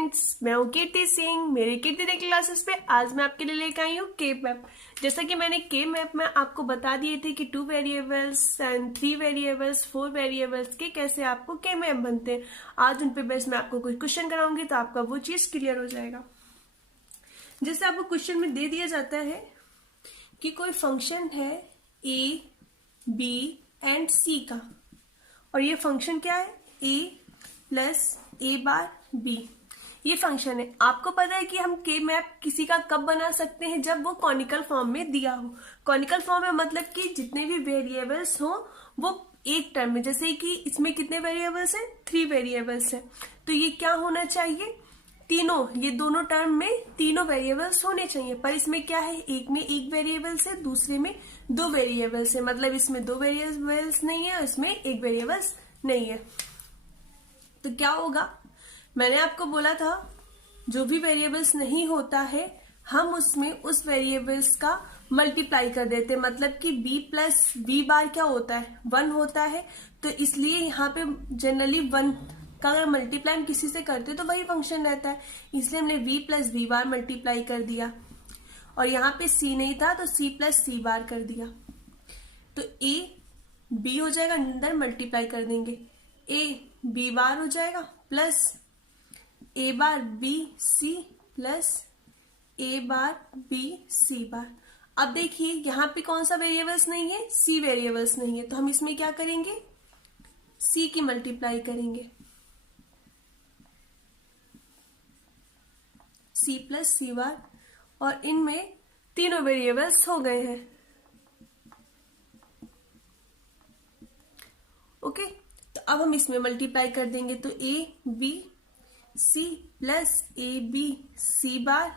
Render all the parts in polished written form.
Friends, मैं हूँ कीर्ति सिंह। मेरी कीर्ति डे क्लासेस पे आज मैं आपके लिए लेकर आई हूँ के मैप। जैसा कि मैंने के मैप में आपको बता दिए थे कि 2 वेरिएबल्स एंड 3 वेरिएबल्स 4 वेरिएबल्स के कैसे आपको के मैप बनते हैं। आज उन पे बेस मैं आपको कुछ क्वेश्चन कराऊंगी तो आपका वो चीज क्लियर हो जाएगा। जैसे आपको क्वेश्चन में दे दिया जाता है कि कोई फंक्शन है ए बी एंड सी का, और ये फंक्शन क्या है ए प्लस ए बार बी, ये फंक्शन है। आपको पता है कि हम के मैप किसी का कब बना सकते हैं, जब वो कॉनिकल फॉर्म में दिया हो। कॉनिकल फॉर्म में मतलब कि जितने भी वेरिएबल्स हो वो एक टर्म में, जैसे कि इसमें कितने वेरिएबल्स हैं, 3 वेरिएबल्स हैं, तो ये क्या होना चाहिए, तीनों, ये दोनों टर्म में तीनों वेरिएबल्स होने चाहिए। पर इसमें क्या है, एक में एक वेरिएबल्स है, दूसरे में 2 वेरिएबल्स है, मतलब इसमें 2 वेरिएबल्स नहीं है, इसमें एक वेरिएबल्स नहीं है। तो क्या होगा, मैंने आपको बोला था जो भी वेरिएबल्स नहीं होता है हम उसमें उस वेरिएबल्स का मल्टीप्लाई कर देते हैं, मतलब कि b प्लस b बार क्या होता है, 1 होता है। तो इसलिए यहाँ पे जनरली 1 का अगर मल्टीप्लाई हम किसी से करते तो वही फंक्शन रहता है, इसलिए हमने v प्लस b बार मल्टीप्लाई कर दिया। और यहाँ पे c नहीं था तो c प्लस c बार कर दिया, तो a b हो जाएगा, अंदर मल्टीप्लाई कर देंगे, a b बार हो जाएगा plus a bar b c plus a bar b c बार। अब देखिए यहाँ पे कौन सा वेरिएबल्स नहीं है, c वेरिएबल्स नहीं है, तो हम इसमें क्या करेंगे, c की मल्टीप्लाई करेंगे, c प्लस c बार, और इनमें तीनों वेरिएबल्स हो गए हैं। ओके, तो अब हम इसमें मल्टीप्लाई कर देंगे, तो a b c plus A B C bar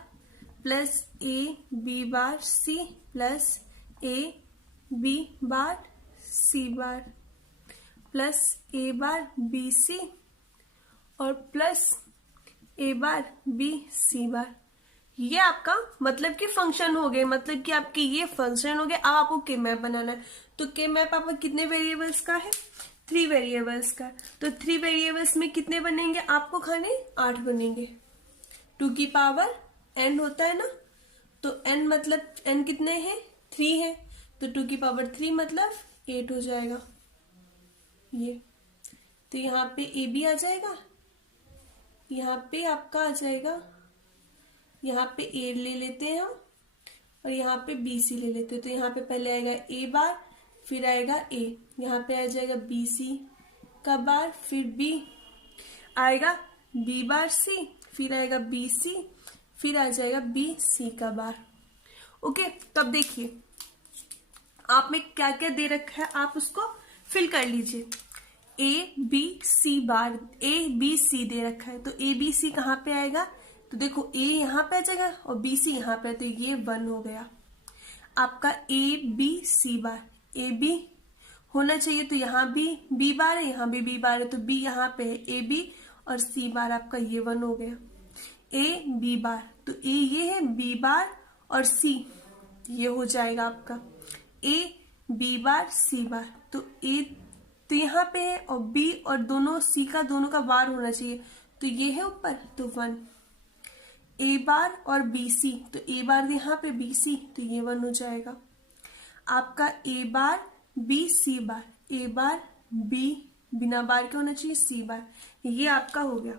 plus A B bar c plus A B bar c bar plus A bar B C और plus A bar B C बार। ये आपका मतलब कि फंक्शन हो गए, मतलब कि आपके ये फंक्शन हो गए। अब आपको के मैप बनाना है, तो के मैप आपका कितने वेरिएबल्स का है, 3 वेरिएबल्स का। तो 3 वेरिएबल्स में कितने बनेंगे, आपको खाने 8 बनेंगे। 2 की पावर n होता है ना, तो n मतलब n कितने हैं, 3 है, तो 2 की पावर 3 मतलब 8 हो जाएगा ये। तो यहाँ पे ए बी आ जाएगा, यहाँ पे आपका आ जाएगा, यहाँ पे ए ले लेते हैं हम और यहाँ पे बी सी ले लेते हैं। तो यहाँ पे पहले आएगा ए बार, फिर आएगा ए, यहाँ पे आ जाएगा बी सी का बार, फिर बी आएगा बी बार सी, फिर आएगा बी सी, फिर आ जाएगा बी सी का बार। ओके, तब देखिए आप में क्या क्या दे रखा है, आप उसको फिल कर लीजिए। A B C bar, A B सी दे रखा है, तो ए बी सी कहाँ पे आएगा, तो देखो ए यहाँ पे आ जाएगा और बी सी यहाँ पे, तो ये 1 हो गया आपका ए B C bar. A B होना चाहिए, तो यहाँ भी बी बार है, यहाँ भी बी बार है, तो बी यहाँ पे है ए बी और सी बार आपका ये 1 हो गया। ए बी बार, तो ए ये है, बी बार और सी ये हो जाएगा आपका ए बी बार सी बार। तो ए तो यहाँ पे है और बी और दोनों सी का दोनों का बार होना चाहिए, तो ये है ऊपर, तो 1 ए बार और बी सी, तो ए बार यहाँ पे बी सी, तो ये 1 हो जाएगा आपका A bar B C bar, A bar B बिना बार के होना चाहिए सी बार, ये आपका हो गया।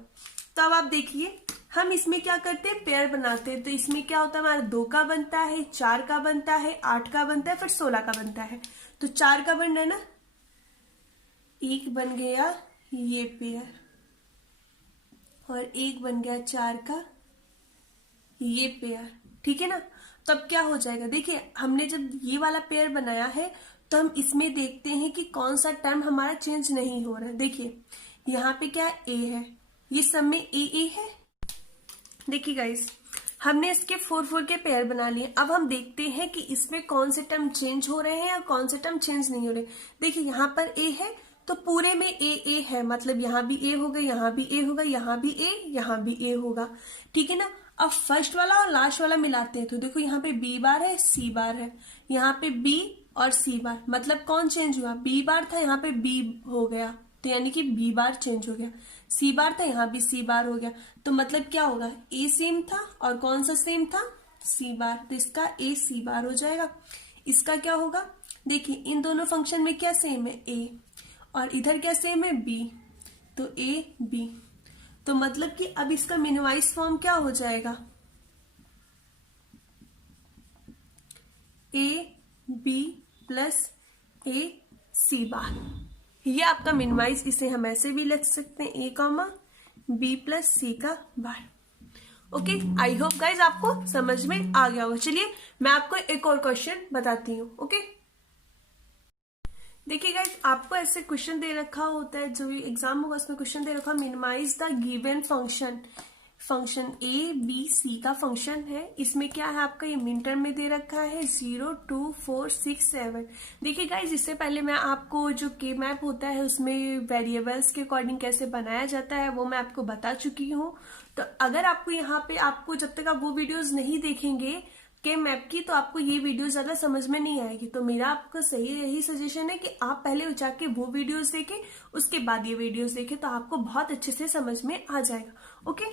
तो अब आप देखिए हम इसमें क्या करते हैं, पेयर बनाते हैं। तो इसमें क्या होता है, हमारा 2 का बनता है, 4 का बनता है, 8 का बनता है, फिर 16 का बनता है। तो 4 का बनना है ना, एक बन गया ये पेयर और एक बन गया 4 का ये पेयर, ठीक है ना। तब क्या हो जाएगा, देखिए हमने जब ये वाला पेयर बनाया है तो हम इसमें देखते हैं कि कौन सा टर्म हमारा चेंज नहीं हो रहा है। देखिए यहाँ पे क्या ए है, ये सब में ए है। देखिए गाइस, हमने इसके 4 के पेयर बना लिए। अब हम देखते हैं कि इसमें कौन से टर्म चेंज हो रहे हैं और कौन से टर्म चेंज नहीं हो रहे। देखिए यहाँ पर ए है, तो पूरे में ए है, मतलब यहाँ भी ए होगा, यहाँ भी ए होगा, यहाँ भी ए, यहाँ भी ए होगा, ठीक है ना। अब फर्स्ट वाला और लास्ट वाला मिलाते हैं, तो देखो यहाँ पे बी बार है, सी बार है, यहाँ पे बी और सी बार, मतलब कौन चेंज हुआ, बी बार था, यहाँ पे बी हो गया, तो यानी कि बी बार चेंज हो गया, सी बार था यहाँ भी सी बार हो गया, तो मतलब क्या होगा, ए सेम था और कौन सा सेम था, सी बार, तो इसका ए सी बार हो जाएगा। इसका क्या होगा, देखिए इन दोनों फंक्शन में क्या सेम है, ए, और इधर क्या सेम है, बी, तो ए बी, तो मतलब कि अब इसका मिनिमाइज फॉर्म क्या हो जाएगा, ए बी प्लस ए सी बार, ये आपका मिनिमाइज, इसे हम ऐसे भी लिख सकते हैं, ए कॉमा बी प्लस सी का बार। ओके, आई होप गाइज आपको समझ में आ गया होगा। चलिए मैं आपको एक और क्वेश्चन बताती हूँ। ओके, देखिए गाइज, आपको ऐसे क्वेश्चन दे रखा होता है, जो भी एग्जाम होगा उसमें क्वेश्चन दे रखा, minimize the given function, function A B C का फंक्शन है, इसमें क्या है आपका, ये मिन टर्म में दे रखा है 0 2 4 6 7। देखिए गाइज, इससे पहले मैं आपको जो के मैप होता है उसमें वेरिएबल्स के अकॉर्डिंग कैसे बनाया जाता है वो मैं आपको बता चुकी हूँ। तो अगर आपको यहाँ पे, आपको जब तक आप वो वीडियोज नहीं देखेंगे के मैप की, तो आपको ये वीडियो ज्यादा समझ में नहीं आएगी। तो मेरा आपको सही यही सजेशन है कि आप पहले जाके वो वीडियोस देखें, उसके बाद ये वीडियोस देखें, तो आपको बहुत अच्छे से समझ में आ जाएगा। ओके,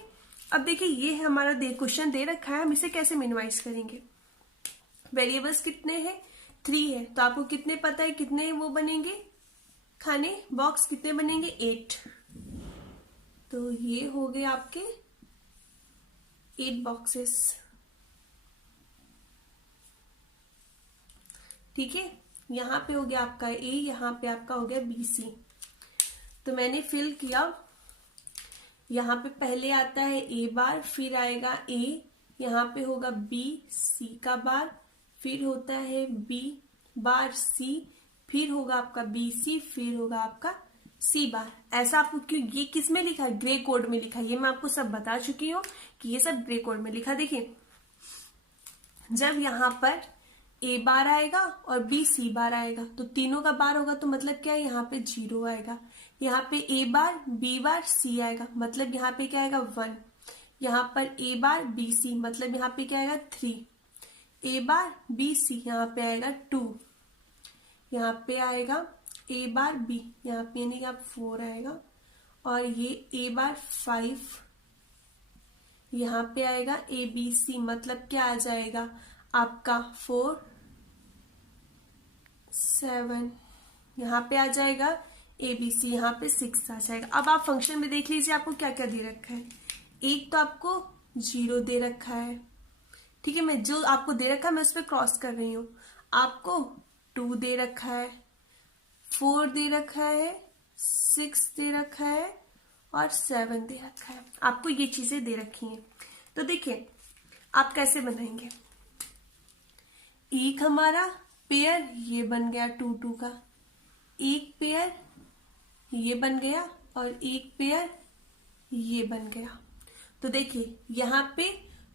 अब देखिए ये हमारा क्वेश्चन दे रखा है, हम इसे कैसे मिनिमाइज करेंगे। वेरिएबल्स कितने हैं, 3 है, तो आपको कितने पता है, कितने वो बनेंगे खाने बॉक्स, कितने बनेंगे 8, तो ये हो गए आपके 8 बॉक्सेस। ठीक है, यहाँ पे हो गया आपका ए, यहाँ पे आपका हो गया बी सी, तो मैंने फिल किया। यहाँ पे पहले आता है ए बार, फिर आएगा ए, यहाँ पे होगा बी सी का बार, फिर होता है बी बार सी, फिर होगा आपका बी सी, फिर होगा आपका सी बार। ऐसा आपको क्यों, ये किस में लिखा है, ग्रे कोड में लिखा है, ये मैं आपको सब बता चुकी हूँ कि ये सब ग्रे कोड में लिखा। देखिए जब यहाँ पर ए बार आएगा और बी सी बार आएगा, तो तीनों का बार होगा, तो मतलब क्या है, यहाँ पे 0 आएगा, यहाँ पे ए बार बी बार सी आएगा, मतलब यहाँ पे क्या आएगा 1, यहाँ पर ए बार बी सी, मतलब यहाँ पे क्या आएगा 3, ए बार बी सी, यहाँ पे आएगा 2, यहाँ पे आएगा ए बार बी, यहाँ पे यानी कि आप 4 आएगा, और ये ए बार 5, यहाँ पे आएगा ए बी सी, मतलब क्या आ जाएगा आपका 4 7, यहाँ पे आ जाएगा ए बी सी, यहाँ पे 6 आ जाएगा। अब आप फंक्शन में देख लीजिए आपको क्या क्या दे रखा है। एक तो आपको 0 दे रखा है, ठीक है, मैं जो आपको दे रखा है मैं उस पर क्रॉस कर रही हूँ। आपको 2 दे रखा है, 4 दे रखा है, 6 दे रखा है और 7 दे रखा है। आपको ये चीजें दे रखी हैं। तो देखिए आप कैसे बनाएंगे, एक हमारा पेयर ये बन गया 2 2 का, एक पेयर ये बन गया और एक पेयर ये बन गया। तो देखिए यहाँ पे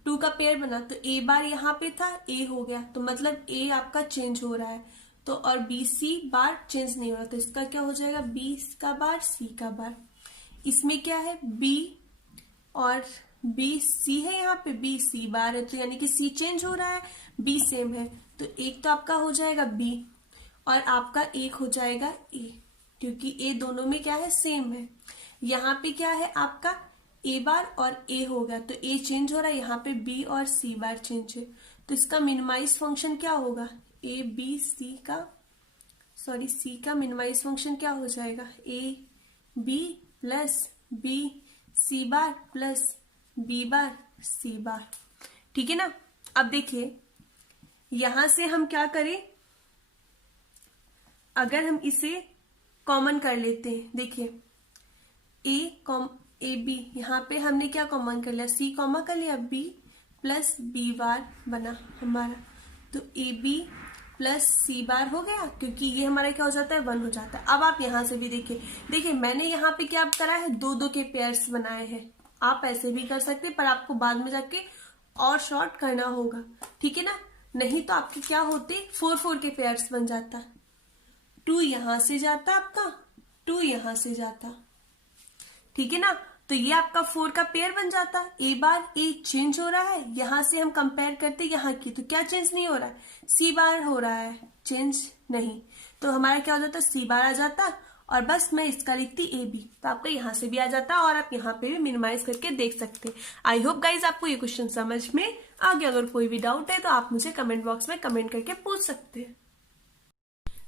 2 का पेयर बना, तो ए बार यहाँ पे था, ए हो गया, तो मतलब ए आपका चेंज हो रहा है, तो और बी सी बार चेंज नहीं हो रहा, तो इसका क्या हो जाएगा, बी का बार सी का बार। इसमें क्या है, बी और बी सी है, यहाँ पे बी सी बार है, तो यानी कि सी चेंज हो रहा है, बी सेम है, तो एक तो आपका हो जाएगा बी और आपका एक हो जाएगा ए, क्योंकि ए दोनों में क्या है, सेम है। यहाँ पे क्या है आपका ए बार और ए हो गया, तो ए चेंज हो रहा है, यहाँ पे बी और सी बार चेंज है, तो इसका मिनिमाइज फंक्शन क्या होगा, ए बी सी का, सॉरी सी का मिनिमाइज फंक्शन क्या हो जाएगा, A B plus B C bar plus B bar C bar. ठीक है ना। अब देखिए यहां से हम क्या करें, अगर हम इसे कॉमन कर लेते हैं, देखिए ए बी, यहाँ पे हमने क्या कॉमन कर लिया, सी कॉमन कर लिया, बी प्लस बी बार बना हमारा, तो ए बी प्लस सी बार हो गया, क्योंकि ये हमारा क्या हो जाता है, 1 हो जाता है। अब आप यहां से भी देखिए मैंने यहाँ पे क्या करा है, 2 2 के पेयर्स बनाए हैं। आप ऐसे भी कर सकते, पर आपको बाद में जाके और शॉर्ट करना होगा, ठीक है ना, नहीं तो आपके क्या होते 4 4 के पेयर्स बन जाता, 2 यहां से जाता आपका, 2 यहां से जाता, ठीक है ना, तो ये आपका 4 का पेयर बन जाता। ए बार ए चेंज हो रहा है, यहां से हम कंपेयर करते यहाँ की, तो क्या चेंज नहीं हो रहा है, सी बार हो रहा है चेंज नहीं, तो हमारा क्या हो जाता, सी बार आ जाता और बस मैं इसका लिखती ए बी, तो आपका यहाँ से भी आ जाता और आप यहाँ पे भी मिनिमाइज करके देख सकते हैं। आई होप गाइज आपको ये क्वेश्चन समझ में आ गया। अगर कोई भी डाउट है तो आप मुझे कमेंट बॉक्स में कमेंट करके पूछ सकते हैं।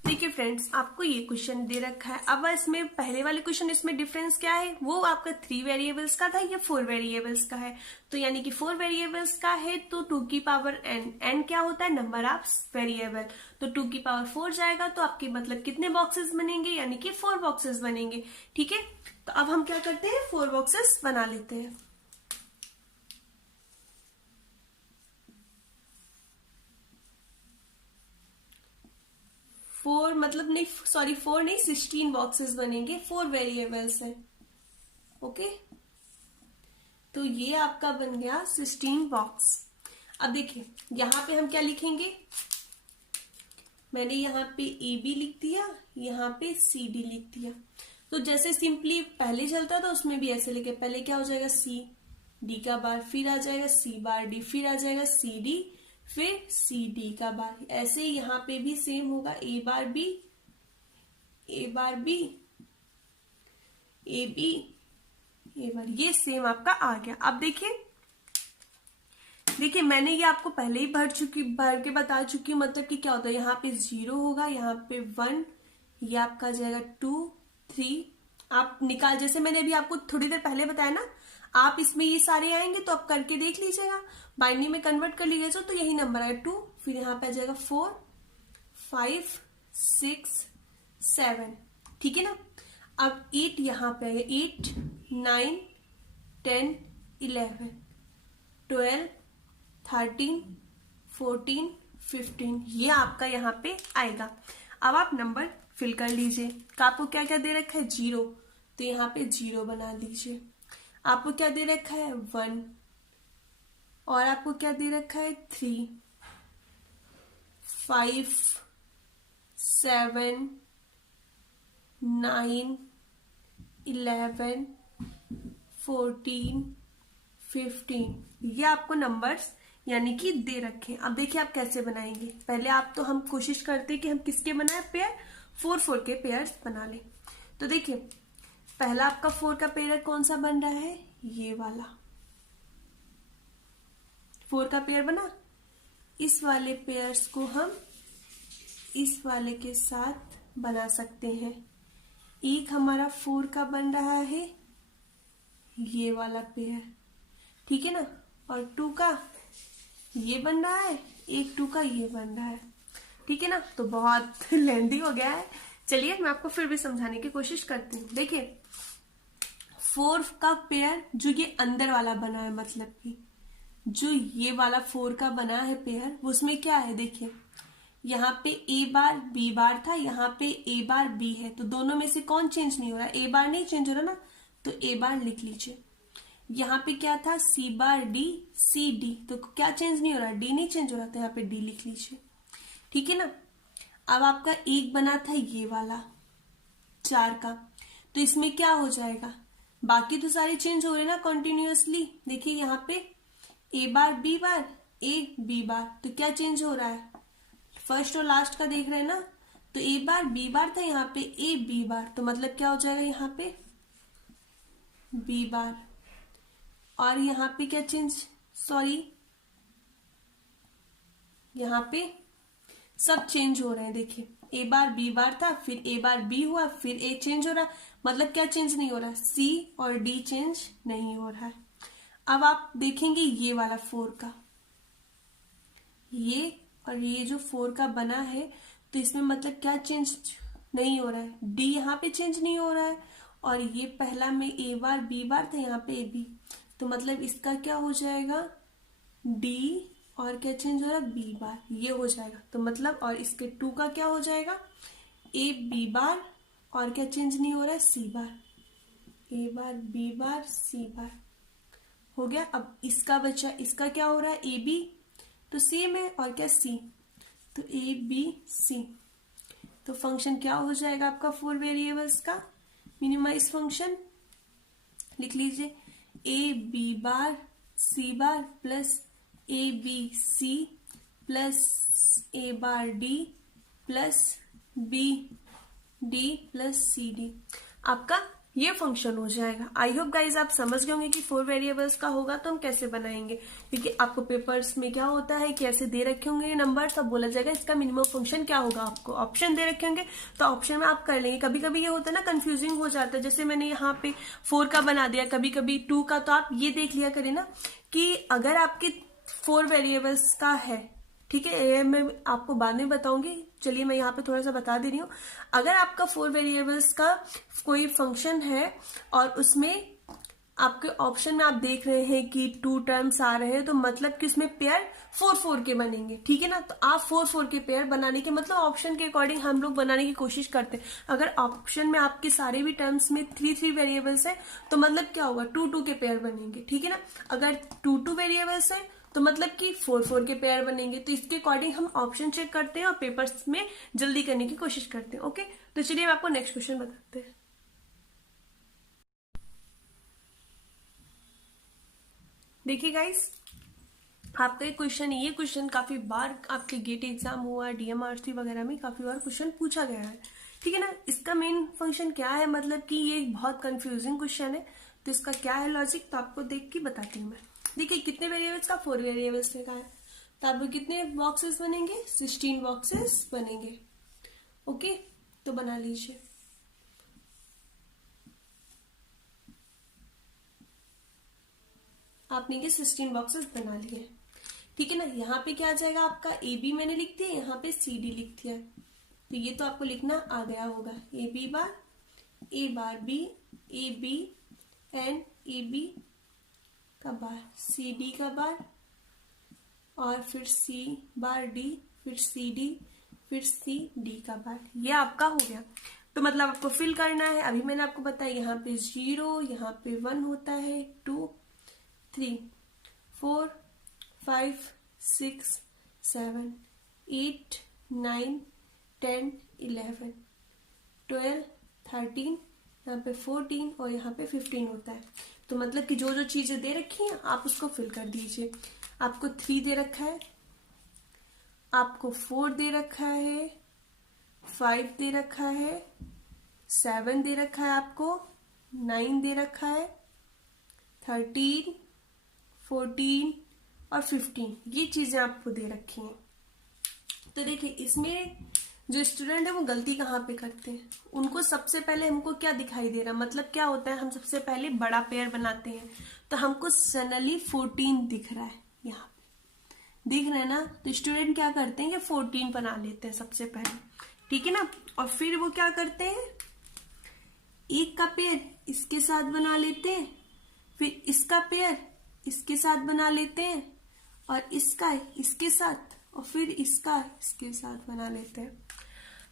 देखिए फ्रेंड्स, आपको ये क्वेश्चन दे रखा है। अब इसमें पहले वाले क्वेश्चन, इसमें डिफरेंस क्या है, वो आपका 3 वेरिएबल्स का था, ये 4 वेरिएबल्स का है। तो यानी कि 4 वेरिएबल्स का है तो 2 की पावर n क्या होता है, नंबर ऑफ वेरिएबल। तो 2 की पावर 4 जाएगा तो आपके मतलब कितने बॉक्सेस बनेंगे, यानी कि 4 बॉक्सेस बनेंगे। ठीक है, तो अब हम क्या करते हैं, 4 बॉक्सेस बना लेते हैं। 4 मतलब नहीं, सॉरी 4 नहीं, 16 बॉक्सेस बनेंगे, 4 वेरिएबल्स है। ओके, तो ये आपका बन गया 16 बॉक्स। अब देखिए यहां पे हम क्या लिखेंगे, मैंने यहाँ पे ए बी लिख दिया, यहाँ पे सी डी लिख दिया। तो जैसे सिंपली पहले चलता था उसमें भी ऐसे लिखे, पहले क्या हो जाएगा सी डी का बार, फिर आ जाएगा सी बार डी, फिर आ जाएगा सी डी, फिर सी डी का बार। ऐसे ही यहाँ पे भी सेम होगा, A bar B, A bar B, A B, A bar, ये सेम आपका आ गया। अब देखिए मैंने ये आपको पहले ही भर के बता चुकी हूँ, मतलब कि क्या होता है, यहाँ पे 0 होगा, यहाँ पे 1, ये आपका जाएगा 2 3, आप निकाल, जैसे मैंने अभी आपको थोड़ी देर पहले बताया ना, आप इसमें ये सारे आएंगे तो आप करके देख लीजिएगा, बाइनरी में कन्वर्ट कर लीजिएगा तो यही नंबर आएगा 2, फिर यहाँ पे आ जाएगा 4 5 6 7, ठीक है ना। अब 8 यहाँ पे आएगा, 8 9 10 11 12 13 14 15, ये आपका यहाँ पे आएगा। अब आप नंबर फिल कर लीजिए। आपको क्या क्या दे रखा है, 0, तो यहाँ पे 0 बना लीजिए। आपको क्या दे रखा है, 1, और आपको क्या दे रखा है, 3 5 7 9 11 14 15, ये आपको नंबर्स यानी कि दे रखे। अब देखिए आप कैसे बनाएंगे। पहले आप तो हम कोशिश करते हैं कि हम किसके बनाए, पेयर 4 के पेयर्स बना लें। तो देखिए पहला आपका 4 का पेयर कौन सा बन रहा है, ये वाला 4 का पेयर बना। इस वाले पेयर्स को हम इस वाले के साथ बना सकते हैं। एक हमारा 4 का बन रहा है ये वाला पेयर, ठीक है ना, और 2 का ये बन रहा है, एक 2 का ये बन रहा है, ठीक है ना। तो बहुत लेंदी हो गया है, चलिए मैं आपको फिर भी समझाने की कोशिश करती हूँ। देखिए 4 का पेयर जो ये अंदर वाला बना है, मतलब कि जो ये वाला 4 का बना है पेयर, उसमें क्या है, देखिए यहाँ पे ए बार बी बार था, यहाँ पे ए बार बी है, तो दोनों में से कौन चेंज नहीं हो रहा, ए बार नहीं चेंज हो रहा ना, तो ए बार लिख लीजिए। यहाँ पे क्या था, सी बार डी सी डी, तो क्या चेंज नहीं हो रहा, डी नहीं चेंज हो रहा, तो यहाँ पे डी लिख लीजिए, ठीक है ना। अब आपका एक बना था ये वाला 4 का, तो इसमें क्या हो जाएगा, बाकी तो सारे चेंज हो रहे ना कंटिन्यूअसली। देखिए यहाँ पे ए बार बी बार, ए बी बार, तो क्या चेंज हो रहा है, फर्स्ट और लास्ट का देख रहे हैं ना, तो ए बार बी बार था, यहाँ पे ए बी बार, तो मतलब क्या हो जाएगा, यहाँ पे बी बार, और यहाँ पे क्या चेंज, सॉरी यहाँ पे सब चेंज हो रहे हैं। देखिए ए बार बी बार था, फिर ए बार बी हुआ, फिर ए चेंज हो रहा, मतलब क्या चेंज नहीं हो रहा, सी और डी चेंज नहीं हो रहा है। अब आप देखेंगे ये वाला 4 का, ये और ये जो 4 का बना है, तो इसमें मतलब क्या चेंज नहीं हो रहा है, डी यहाँ पे चेंज नहीं हो रहा है, और ये पहला में ए बार बी बार था, यहाँ पे ए बी, तो मतलब इसका क्या हो जाएगा, डी और क्या चेंज हो रहा है, बी बार, ये हो जाएगा। तो मतलब और इसके 2 का क्या हो जाएगा, ए बी बार, और क्या चेंज नहीं हो रहा है, सी बार, ए बार बी बार सी बार हो गया। अब इसका बचा, इसका क्या हो रहा है, ए बी, तो सेम है, और क्या सी, तो ए बी सी, तो फंक्शन क्या हो जाएगा आपका 4 वेरिएबल्स का मिनिमाइज फंक्शन, लिख लीजिए A B bar C bar plus A B C plus A bar D plus B D plus C D आपका ये फंक्शन हो जाएगा। आई होप गाइज आप समझ गए होंगे कि 4 वेरिएबल्स का होगा तो हम कैसे बनाएंगे, क्योंकि आपको पेपर्स में क्या होता है कि ऐसे दे रखे होंगे नंबर, सब बोला जाएगा इसका मिनिमम फंक्शन क्या होगा, आपको ऑप्शन दे रखे होंगे तो ऑप्शन में आप कर लेंगे। कभी कभी ये होता है ना कंफ्यूजिंग हो जाता है, जैसे मैंने यहाँ पे 4 का बना दिया, कभी कभी 2 का, तो आप ये देख लिया करें ना कि अगर आपके 4 वेरिएबल्स का है, ठीक है, ये मैं आपको बाद में बताऊंगी, चलिए मैं यहाँ पे थोड़ा सा बता दे रही हूँ। अगर आपका 4 वेरिएबल्स का कोई फंक्शन है और उसमें आपके ऑप्शन में आप देख रहे हैं कि 2 टर्म्स आ रहे हैं, तो मतलब कि उसमें पेयर 4-4 के बनेंगे, ठीक है ना। तो आप 4-4 के पेयर बनाने के मतलब ऑप्शन के अकॉर्डिंग हम लोग बनाने की कोशिश करते हैं। अगर ऑप्शन में आपके सारे भी टर्म्स में 3-3 वेरिएबल्स है तो मतलब क्या होगा, 2-2 के पेयर बनेंगे, ठीक है ना। अगर 2-2 वेरिएबल्स है तो मतलब कि 4-4 के पेयर बनेंगे। तो इसके अकॉर्डिंग हम ऑप्शन चेक करते हैं और पेपर्स में जल्दी करने की कोशिश करते हैं। ओके, तो चलिए हम आपको नेक्स्ट क्वेश्चन बताते हैं। देखिए गाइस, आपका एक क्वेश्चन, ये क्वेश्चन काफी बार आपके गेट एग्जाम हुआ, डीएमआरसी वगैरह में काफी बार क्वेश्चन पूछा गया है, ठीक है ना। इसका मेन फंक्शन क्या है, मतलब कि ये बहुत कंफ्यूजिंग क्वेश्चन है, तो इसका क्या है लॉजिक, तो आपको देख के बताती हूँ मैं। देखिए कितने वेरिएबल्स का, 4 वेरिएबल्स का है, तो आपको कितने बॉक्सेस बनेंगे, 16 बॉक्सेस बनेंगे। ओके, तो बना लीजिए। आपने ये 16 बॉक्सेस बना लिए, ठीक है ना। यहाँ पे क्या आ जाएगा आपका, ए बी मैंने लिख दिया, यहाँ पे सी डी लिख दिया, तो ये तो आपको लिखना आ गया होगा, A B B, A B and A B का बार, सी डी का बार, और फिर सी बार डी, फिर सी डी, फिर सी डी का बार, ये आपका हो गया। तो मतलब आपको फिल करना है, अभी मैंने आपको बताया यहाँ पे 0, यहाँ पे 1 होता है, 2, 3, 4, 5, 6, 7, 8, 9, 10, 11, 12, 13, यहाँ पे 14 और यहाँ पे 15 होता है। तो मतलब कि जो जो चीजें दे रखी हैं आप उसको फिल कर दीजिए। आपको 3 दे रखा है, आपको 4 दे रखा है, 5 दे रखा है, 7 दे रखा है, आपको 9 दे रखा है, 13, 14 और 15, ये चीजें आपको दे रखी हैं। तो देखिए इसमें जो स्टूडेंट है वो गलती कहाँ पे करते हैं, उनको सबसे पहले हमको क्या दिखाई दे रहा, मतलब क्या होता है, हम सबसे पहले बड़ा पेयर बनाते हैं, तो हमको सडनली 14 दिख रहा है, यहाँ पे दिख रहा है ना, तो स्टूडेंट क्या करते हैं कि 14 बना लेते हैं सबसे पहले, ठीक है ना। और फिर वो क्या करते हैं, एक का पेयर इसके साथ बना लेते हैं, फिर इसका पेयर इसके साथ बना लेते हैं, और इसका इसके साथ, और फिर इसका इसके साथ बना लेते हैं।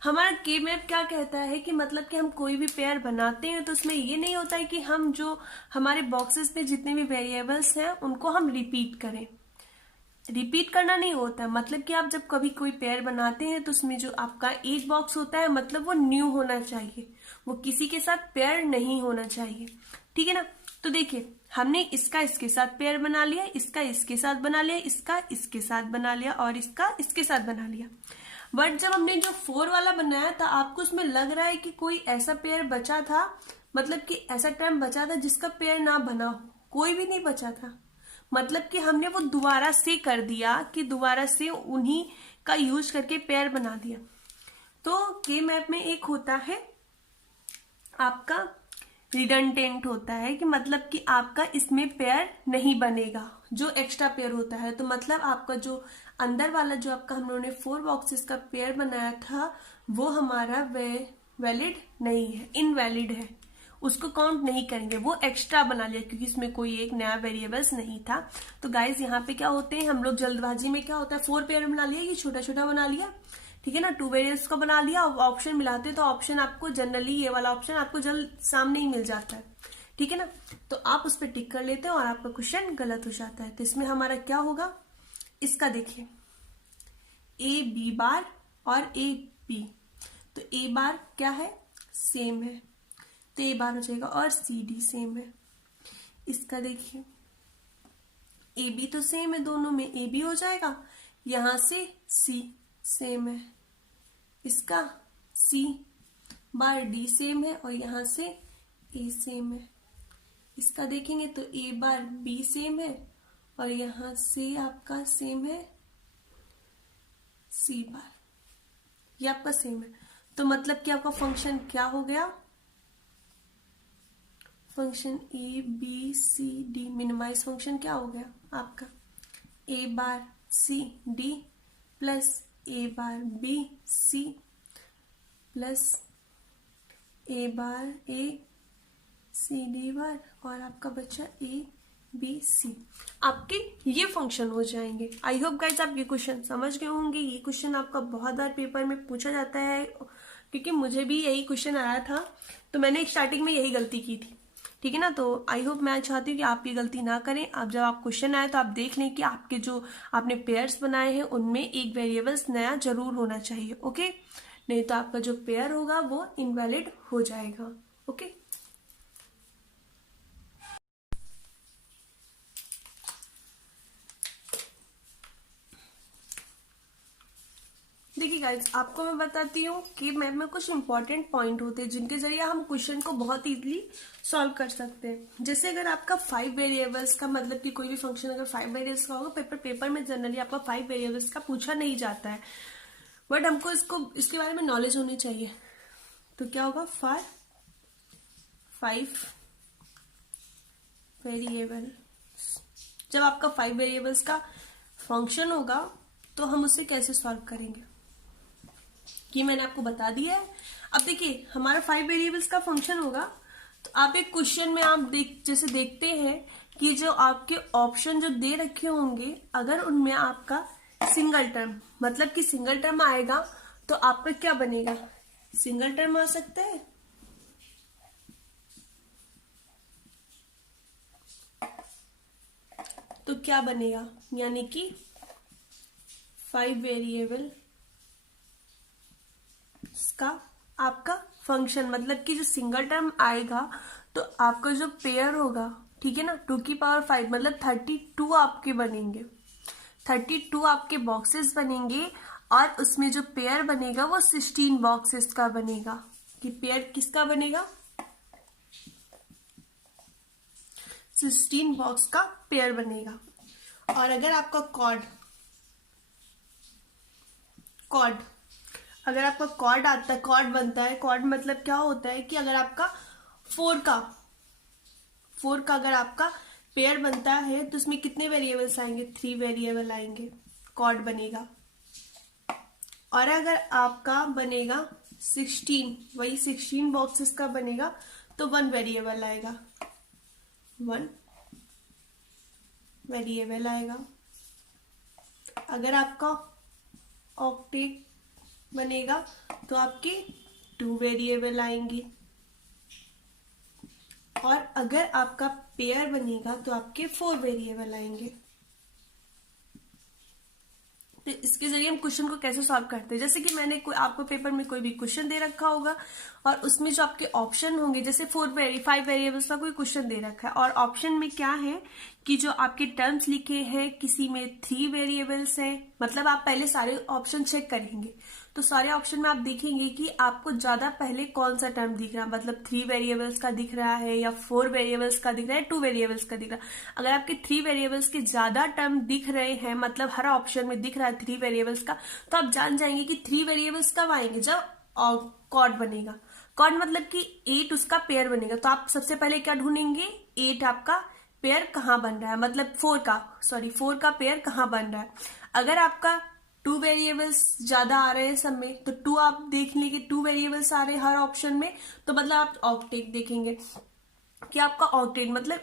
हमारा के मैप क्या कहता है कि मतलब कि हम कोई भी पेयर बनाते हैं तो उसमें ये नहीं होता है कि हम जो हमारे बॉक्सेस में जितने भी वेरिएबल्स हैं उनको हम रिपीट करें। रिपीट करना नहीं होता, मतलब कि आप जब कभी कोई पेयर बनाते हैं तो उसमें जो आपका एक बॉक्स होता है मतलब वो न्यू होना चाहिए, वो किसी के साथ पेयर नहीं होना चाहिए, ठीक है ना। तो देखिए हमने इसका इसके साथ पेयर बना लिया, इसका इसके साथ बना लिया, इसका इसके साथ बना लिया, और इसका इसके साथ बना लिया। बट जब हमने जो 4 वाला बनाया था आपको उसमें लग रहा है कि कोई ऐसा पेयर बचा था, मतलब कि ऐसा टर्म बचा था जिसका पेयर ना बना हो, कोई भी नहीं बचा था, मतलब कि हमने वो दोबारा से कर दिया कि दोबारा से उन्हीं का यूज करके पेयर बना दिया। तो के मैप में एक होता है आपका रिडंडेंट होता है, कि मतलब कि आपका इसमें पेयर नहीं बनेगा, जो एक्स्ट्रा पेयर होता है, तो मतलब आपका जो अंदर वाला जो आपका हम लोगों ने 4 बॉक्सेस का पेयर बनाया था वो हमारा वैलिड नहीं है, इनवैलिड है, उसको काउंट नहीं करेंगे, वो एक्स्ट्रा बना लिया क्योंकि इसमें कोई एक नया वेरिएबल्स नहीं था। तो गाइज यहाँ पे क्या होते हैं, हम लोग जल्दबाजी में क्या होता है 4 पेयर बना लिया, ये छोटा छोटा बना लिया, ठीक है ना, 2 वेरिएबल्स का बना लिया, ऑप्शन मिलाते तो ऑप्शन आपको जनरली ये वाला ऑप्शन आपको जल्द सामने ही मिल जाता है, ठीक है ना। तो आप उस पर टिक कर लेते हैं और आपका क्वेश्चन गलत हो जाता है। तो इसमें हमारा क्या होगा, इसका देखिए ए बी बार और ए बी, तो ए बार क्या है, सेम है, तो ए बार हो जाएगा, और सी डी सेम है। इसका देखिए ए बी तो सेम है, दोनों में ए बी हो जाएगा, यहां से सी सेम है, इसका सी बार डी सेम है और यहां से ए सेम है। इसका देखेंगे तो ए बार बी सेम है और यहां से आपका सेम है सी बार, ये आपका सेम है। तो मतलब कि आपका फंक्शन क्या हो गया, function A B C D minimize function क्या हो गया आपका, A bar C D plus A bar B C plus A bar A C D bar और आपका बच्चा ए बी सी, आपके ये फंक्शन हो जाएंगे। आई होप गाइज आप ये क्वेश्चन समझ गए होंगे। ये क्वेश्चन आपका बहुत बार पेपर में पूछा जाता है, क्योंकि मुझे भी यही क्वेश्चन आया था, तो मैंने स्टार्टिंग में यही गलती की थी, ठीक है ना। तो आई होप मैं चाहती हूँ कि आप ये गलती ना करें। अब जब आप क्वेश्चन आए तो आप देख लें कि आपके जो आपने पेयर्स बनाए हैं उनमें एक वेरिएबल्स नया जरूर होना चाहिए, ओके। नहीं तो आपका जो पेयर होगा वो इनवैलिड हो जाएगा, ओके। देखिए गाइज, आपको मैं बताती हूँ कि मैथ में कुछ इंपॉर्टेंट पॉइंट होते हैं जिनके जरिए हम क्वेश्चन को बहुत इजीली सॉल्व कर सकते हैं। जैसे अगर आपका 5 वेरिएबल्स का मतलब कि कोई भी फंक्शन अगर 5 वेरिएबल्स का होगा, पेपर में जनरली आपका 5 वेरिएबल्स का पूछा नहीं जाता है, बट हमको इसके बारे में नॉलेज होनी चाहिए। तो क्या होगा, 5 वेरिएबल, जब आपका 5 वेरिएबल्स का फंक्शन होगा तो हम उसे कैसे सॉल्व करेंगे कि मैंने आपको बता दिया है। अब देखिए, हमारा 5 वेरिएबल्स का फंक्शन होगा तो आप एक क्वेश्चन में आप जैसे देखते हैं कि जो आपके ऑप्शन जो दे रखे होंगे, अगर उनमें आपका सिंगल टर्म मतलब कि सिंगल टर्म आएगा तो आपका क्या बनेगा, सिंगल टर्म आ सकता है। तो क्या बनेगा, यानी कि 5 वेरिएबल का आपका फंक्शन मतलब कि जो सिंगल टर्म आएगा तो आपका जो पेयर होगा, ठीक है ना, 2 की पावर 5 मतलब 32 आपके बनेंगे, 32 आपके बॉक्सेस बनेंगे और उसमें जो पेयर बनेगा वो 16 बॉक्सेस का बनेगा। कि पेयर किसका बनेगा, 16 बॉक्स का पेयर बनेगा। और अगर आपका कॉर्ड अगर आपका कॉर्ड आता है, कॉर्ड बनता है, कॉर्ड मतलब क्या होता है कि अगर आपका 4 का अगर आपका पेयर बनता है तो उसमें कितने वेरिएबल्स आएंगे, 3 वेरिएबल आएंगे, कॉर्ड बनेगा। और अगर आपका बनेगा 16, वही 16 बॉक्सेस का बनेगा तो 1 वेरिएबल आएगा, 1 वेरिएबल आएगा। अगर आपका ऑक्टेट बनेगा तो आपके 2 वेरिएबल आएंगे। और अगर आपका पेयर बनेगा तो आपके 4 वेरिएबल आएंगे। तो इसके जरिए हम क्वेश्चन को कैसे सॉल्व करते हैं, जैसे कि मैंने आपको पेपर में कोई भी क्वेश्चन दे रखा होगा और उसमें जो आपके ऑप्शन होंगे, जैसे 5 वेरिएबल्स का कोई क्वेश्चन दे रखा है और ऑप्शन में क्या है कि जो आपके टर्म्स लिखे हैं किसी में 3 वेरिएबल्स है, मतलब आप पहले सारे ऑप्शन चेक करेंगे तो सारे ऑप्शन में आप देखेंगे कि आपको ज्यादा पहले कौन सा टर्म दिख रहा है, मतलब 3 वेरिएबल्स का दिख रहा है या 4 वेरिएबल्स का दिख रहा है, 2 वेरिएबल्स का दिख रहा है। अगर आपके 3 वेरिएबल्स के ज्यादा टर्म दिख रहे हैं, मतलब हर ऑप्शन में दिख रहा है 3 वेरिएबल्स का, तो आप जान जाएंगे कि 3 वेरिएबल्स कब आएंगे, जब कॉर्ड बनेगा। कॉर्ड मतलब कि 8 उसका पेयर बनेगा। तो आप सबसे पहले क्या ढूंढेंगे, 8 आपका पेयर कहाँ बन रहा है, मतलब 4 का पेयर कहाँ बन रहा है। अगर आपका 2 वेरिएबल्स ज्यादा आ रहे हैं सब में, तो 2 आप देख लेंगे, 2 वेरिएबल्स आ रहे हैं हर ऑप्शन में, तो मतलब आप ऑक्टेट देखेंगे कि आपका ऑक्टेट मतलब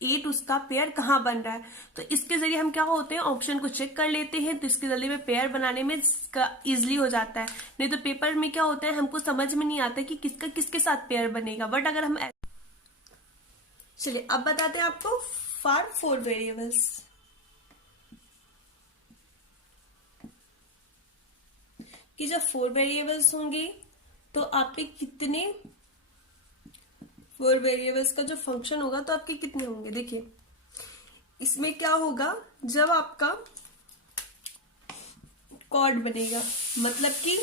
8 उसका पेयर कहाँ बन रहा है। तो इसके जरिए हम क्या होते हैं, ऑप्शन को चेक कर लेते हैं, तो इसके जरिए में पेयर बनाने में इजिली हो जाता है। नहीं तो पेपर में क्या होता है, हमको समझ में नहीं आता कि किसका किसके साथ पेयर बनेगा। बट अगर हम, चलिए अब बताते हैं आपको फॉर 4 वेरिएबल्स कि जब 4 वेरिएबल्स होंगे तो आपके कितने 4 वेरिएबल्स का जो फंक्शन होगा तो आपके कितने होंगे। देखिए इसमें क्या होगा, जब आपका कॉर्ड बनेगा मतलब कि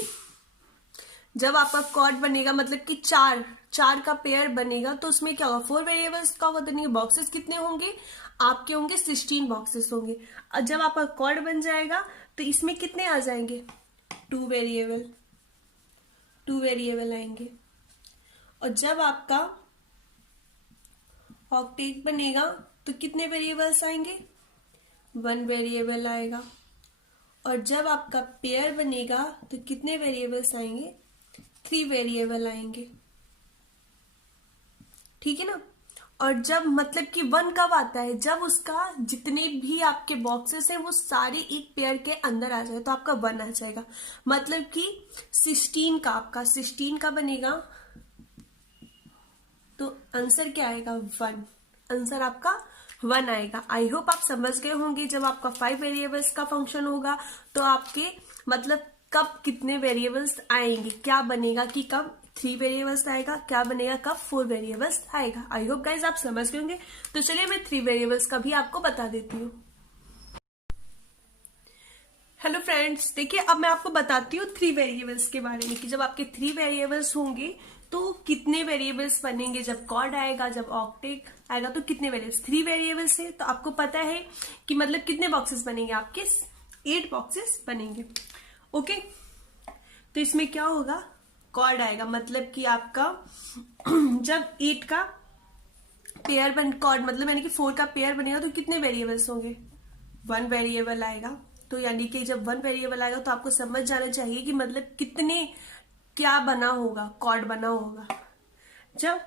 जब आपका कॉर्ड बनेगा मतलब कि चार का पेयर बनेगा तो उसमें क्या होगा, 4 वेरिएबल्स का होगा। तो बॉक्सेस कितने होंगे आपके, होंगे 16 बॉक्सेस होंगे। और जब आपका कॉर्ड बन जाएगा तो इसमें कितने आ जाएंगे, 2 वेरिएबल आएंगे। और जब आपका ऑक्टेट बनेगा तो कितने वेरिएबल्स आएंगे, 1 वेरिएबल आएगा। और जब आपका पेयर बनेगा तो कितने वेरिएबल्स आएंगे, 3 वेरिएबल आएंगे, ठीक है ना। और जब मतलब कि 1 कब आता है, जब उसका जितने भी आपके बॉक्सेस हैं वो सारे एक पेयर के अंदर आ जाए तो आपका 1 आ जाएगा। मतलब कि 16 का आपका 16 का बनेगा तो आंसर क्या आएगा, 1। आंसर आपका 1 आएगा। आई होप आप समझ गए होंगे। जब आपका 5 वेरिएबल्स का फंक्शन होगा तो आपके मतलब कब कितने वेरिएबल्स आएंगे, क्या बनेगा कि कब 3 वेरिएबल्स आएगा, क्या बनेगा कब 4 वेरिएबल्स आएगा। आई होप गाइज आप समझ गए होंगे। तो चलिए मैं 3 वेरिएबल्स का भी आपको बता देती हूँ। हेलो फ्रेंड्स, देखिए अब मैं आपको बताती हूँ 3 वेरिएबल्स के बारे में कि जब आपके 3 वेरिएबल्स होंगे तो कितने वेरिएबल्स बनेंगे। जब कॉर्ड आएगा, जब ऑक्टेट आएगा तो कितने वेरिएबल्स, 3 वेरिएबल्स है तो आपको पता है कि मतलब कितने बॉक्सेस बनेंगे आपके, 8 बॉक्सेस बनेंगे। ओके, तो इसमें क्या होगा, कॉर्ड आएगा मतलब कि आपका जब 8 का पेयर बन, कॉर्ड मतलब यानी कि 4 का पेयर बनेगा तो कितने वेरिएबल्स होंगे, 1 वेरिएबल आएगा। तो यानी कि जब 1 वेरिएबल आएगा तो आपको समझ जाना चाहिए कि मतलब कितने क्या बना होगा, कॉर्ड बना होगा। जब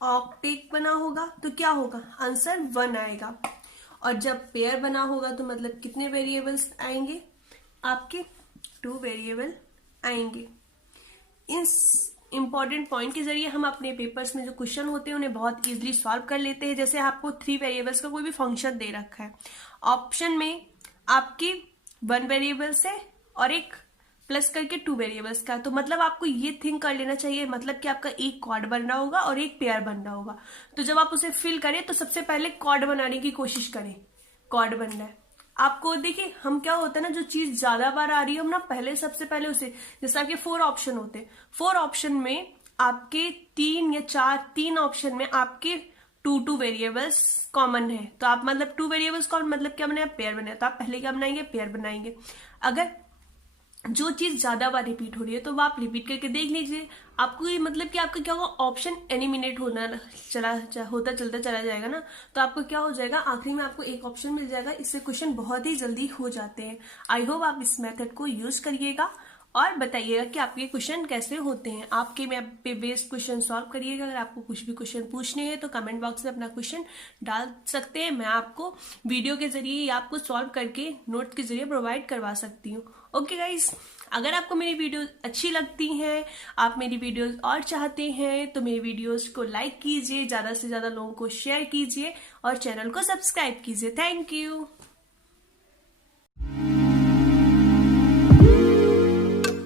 ऑक्टेट बना होगा तो क्या होगा, आंसर 1 आएगा। और जब पेयर बना होगा तो मतलब कितने वेरिएबल्स आएंगे आपके, 2 वेरिएबल आएंगे। इस इंपॉर्टेंट पॉइंट के जरिए हम अपने पेपर्स में जो क्वेश्चन होते हैं उन्हें बहुत इजीली सॉल्व कर लेते हैं। जैसे आपको 3 वेरिएबल्स का कोई भी फंक्शन दे रखा है, ऑप्शन में आपकी 1 वेरिएबल्स है और एक प्लस करके 2 वेरिएबल्स का, तो मतलब आपको ये थिंक कर लेना चाहिए मतलब कि आपका एक कॉर्ड बनना होगा और एक पेयर बनना होगा। तो जब आप उसे फिल करें तो सबसे पहले कॉर्ड बनाने की कोशिश करें, कॉर्ड बनना है आपको। देखिए हम क्या होता है ना, जो चीज ज्यादा बार आ रही है हम ना पहले सबसे पहले उसे, जैसे आपके 4 ऑप्शन होते हैं, 4 ऑप्शन में आपके 3 या 4, 3 ऑप्शन में आपके 2 वेरिएबल्स कॉमन है। तो आप मतलब 2 वेरिएबल्स कॉमन मतलब क्या बनाया, पेयर बनाया। तो आप पहले क्या बनाएंगे, पेयर बनाएंगे। अगर जो चीज ज्यादा बार रिपीट हो रही है तो वो आप रिपीट करके देख लीजिए, आपको ये मतलब कि आपका क्या होगा, ऑप्शन एलिमिनेट होता चलता चला जाएगा ना। तो आपको क्या हो जाएगा, आखिरी में आपको एक ऑप्शन मिल जाएगा। इससे क्वेश्चन बहुत ही जल्दी हो जाते हैं। आई होप आप इस मेथड को यूज करिएगा और बताइएगा कि आपके क्वेश्चन कैसे होते हैं। आपके मैप पे बेस्ड क्वेश्चन सॉल्व करिएगा। अगर आपको कुछ भी क्वेश्चन पूछने हैं तो कमेंट बॉक्स में अपना क्वेश्चन डाल सकते हैं। मैं आपको वीडियो के जरिए या आपको सॉल्व करके नोट्स के जरिए प्रोवाइड करवा सकती हूँ। ओके गाइज, अगर आपको मेरी वीडियो अच्छी लगती हैं, आप मेरी वीडियोस और चाहते हैं तो मेरी वीडियोस को लाइक कीजिए, ज्यादा से ज्यादा लोगों को शेयर कीजिए और चैनल को सब्सक्राइब कीजिए। Thank you.